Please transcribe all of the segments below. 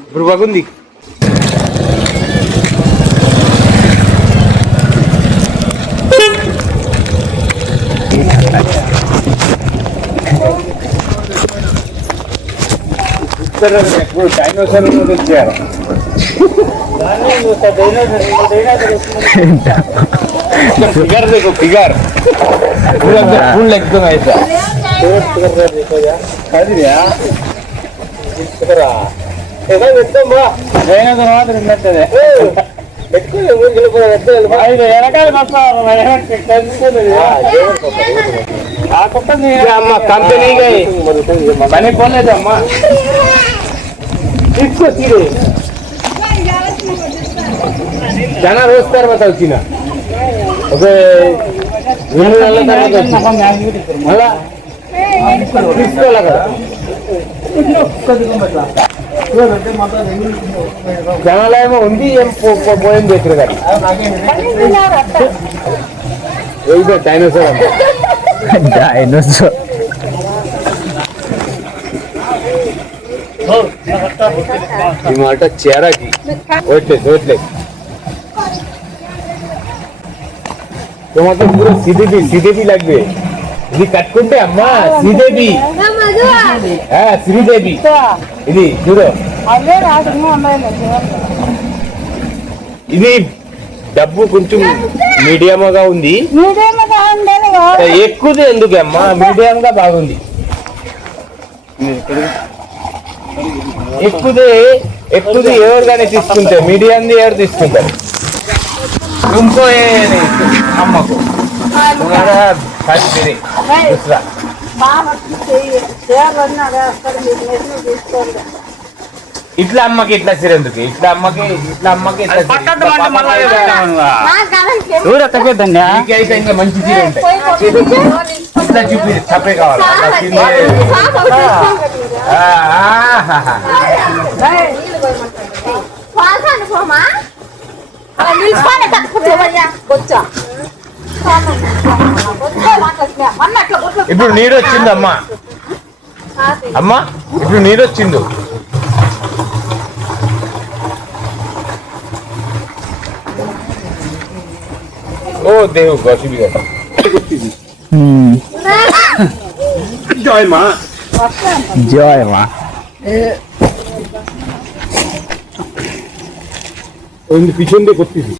ఇప్పుడు బాగుంది. Dinosaur figure देखो, फिगर फुल एकदम ऐसा అమ్మ కంపెనీగా పని పోలేదు అమ్మ. इसको सीधे जाना रोज कर बताओ चीना ओके इसको लगा జనాలేమో ఉంది ఏం పోయింది దగ్గర గారు డైనోసార్ అంట డైనోసార్ మాట చేరాకి ఓట్లేదు मतलब पूरा सीधे भी लग गए ఇది కట్టుకుంటే అమ్మా శ్రీదేవి శ్రీదేవి ఇది చూడు ఇది డబ్బు కొంచెం మీడియంగా ఉంది ఎక్కువది ఎందుకు అమ్మా మీడియంగా బాగుంది ఎక్కువది ఎవరిగానే తీసుకుంటే మీడియంది ఎవరు తీసుకుంటారు ఇంకో అమ్మకు ఇట్లా అమ్మకి ఇట్లా సిరెందుకు ఇట్లా అమ్మకి అయితే ఇంకా మంచి చీర ఉంటాయి ఇట్లా చూపి తప్పే కావాలి ఇప్పుడు నీరు వచ్చింది అమ్మా ఇప్పుడు నీరు వచ్చింది ఓ దేవు గోసిబి জয় মা পিছন দিয়ে করতেছি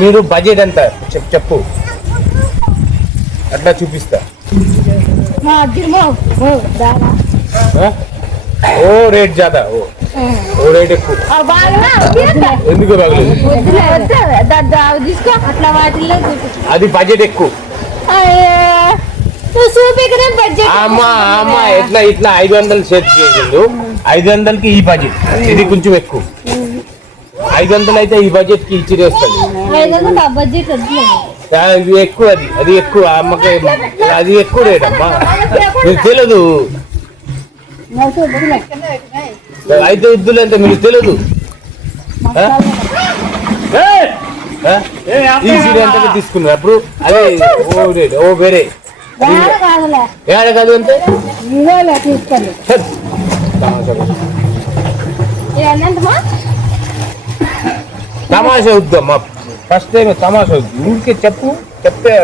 మీరు బడ్జెట్ ఎంత చెప్పు అట్లా చూపిస్తా ఓ రేట్ జాదా ఓ రేట్ ఎక్కువ ఎందుకు బాగలేదు అది బడ్జెట్ ఎక్కువ అమ్మా ఎట్లా 500 సెట్ చేసిండు 500కి ఈ బడ్జెట్ ఇది కొంచెం ఎక్కువ 500 అయితే ఈ బడ్జెట్ కి ఇచ్చిరేస్తాడు ఇది ఎక్కువ అది ఎక్కువ అమ్మకి అది ఎక్కువ రేట్ అమ్మా మీకు తెలియదు అయితే వద్దులు అంటే మీకు తెలియదు ఈ సీర ఎంత తీసుకున్నారు అప్పుడు అదే ఓ రేట్ ఓ వేరే ఏడ కాదు అంటే తమాషా వద్దమ్మా ఫస్ట్ టైం తమాషా వద్దు ఊరికే చెప్తే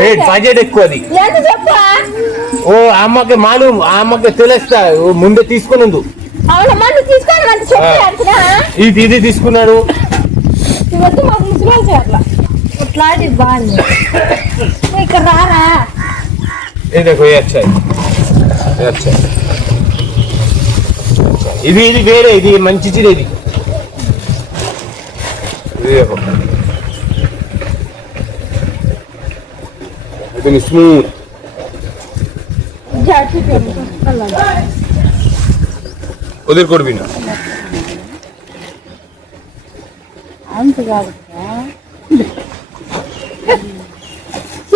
రేట్ బడ్జెట్ ఎక్కువ అది ఓ అమ్మకి మాలు అమ్మకి తెలుస్తా ముందే తీసుకుని ఇది తీసుకున్నాడు ఇక్కడ రారా देखो ये अच्छा है ఇది వేరే ఇది మంచి చీర ఇది एकदम स्मूथ उधर করবি না అంత కాదు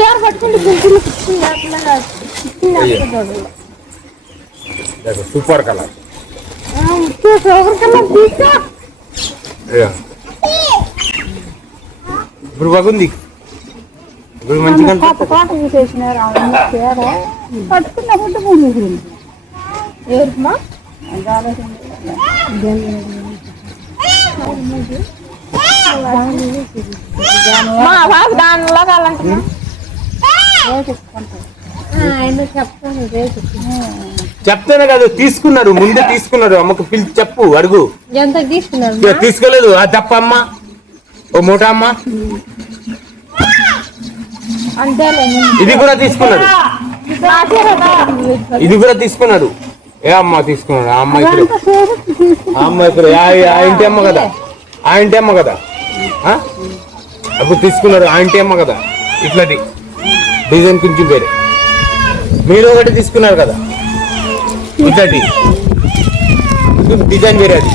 यार పట్టుకుంటే గుంపులు పిచ్చి అట్లా देखो सुपर कलर ఎవరికన్నా తీసుకో. ఇదిగో. ఇప్పుడు బాగుంది, ఇప్పుడు మంచిగా కోట కోట తీసేసినారు అవన్నీ చీర పట్టుకున్నప్పుడు ముందు ఎవరికమ్మా మా బాబు దానిలో కావాలంటున్నా చెప్తాను రేటు చెప్తానే కాదు, తీసుకున్నారు ముందే తీసుకున్నారు. అమ్మకు పిలిచి చెప్పు, అడుగు. ఎంత తీసుకున్నారు ఇక తీసుకోలేదు, ఆ తప్ప అమ్మ, ఓ మూట అమ్మ. అంతేలే ఇది కూడా తీసుకున్నారు, ఇది కూడా తీసుకున్నారు. ఏ అమ్మ తీసుకున్నారు, ఆ అమ్మ ఇక్కడ, ఆ అమ్మ ఇక్కడ, ఆ ఇంటి అమ్మ కదా, ఆ ఇంటి అమ్మ కదా. అప్పుడు తీసుకున్నారు, ఆ ఇంటి అమ్మ కదా. ఇట్లాంటి డిజైన్ కొంచెం వేరే. మీరు ఒకటి తీసుకున్నారు కదా, ఇట్లాంటి డిజైన్ వేరే అది.